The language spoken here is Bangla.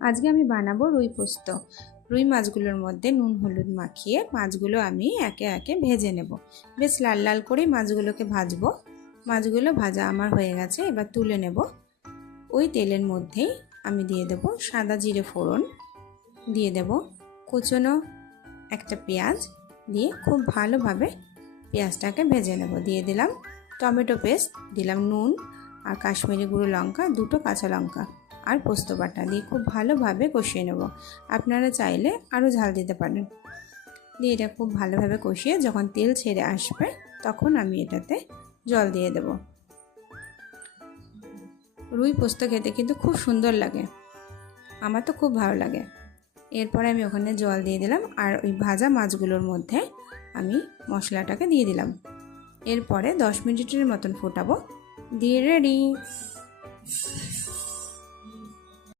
আজকে আমি বানাবো রুই পোস্ত। রুই মাছগুলোর মধ্যে নুন হলুদ মাখিয়ে মাছগুলো আমি একে একে ভেজে নেব। বেশ লাল লাল করেই মাছগুলোকে ভাজবো। মাছগুলো ভাজা আমার হয়ে গেছে, এবার তুলে নেব। ওই তেলের মধ্যেই আমি দিয়ে দেব সাদা জিরে ফোড়ন, দিয়ে দেব কুচনো একটা পেঁয়াজ, দিয়ে খুব ভালোভাবে পেঁয়াজটাকে ভেজে নেব। দিয়ে দিলাম টমেটো পেস্ট, দিলাম নুন আর কাশ্মীরি গুঁড়ো লঙ্কা, দুটো কাঁচা লঙ্কা আর পোস্ত বাটা দিয়ে খুব ভালোভাবে কষিয়ে নেব। আপনারা চাইলে আরও ঝাল দিতে পারেন। দিয়ে এটা খুব ভালোভাবে কষিয়ে যখন তেল ছেড়ে আসবে তখন আমি এটাতে জল দিয়ে দেব। রুই পোস্ত খেতে কিন্তু খুব সুন্দর লাগে, আমার তো খুব ভালো লাগে। এরপরে আমি ওখানে জল দিয়ে দিলাম আর ওই ভাজা মাছগুলোর মধ্যে আমি মশলাটাকে দিয়ে দিলাম। এরপরে 10 মিনিটের মতন ফোটাবো, দিয়ে রেডি।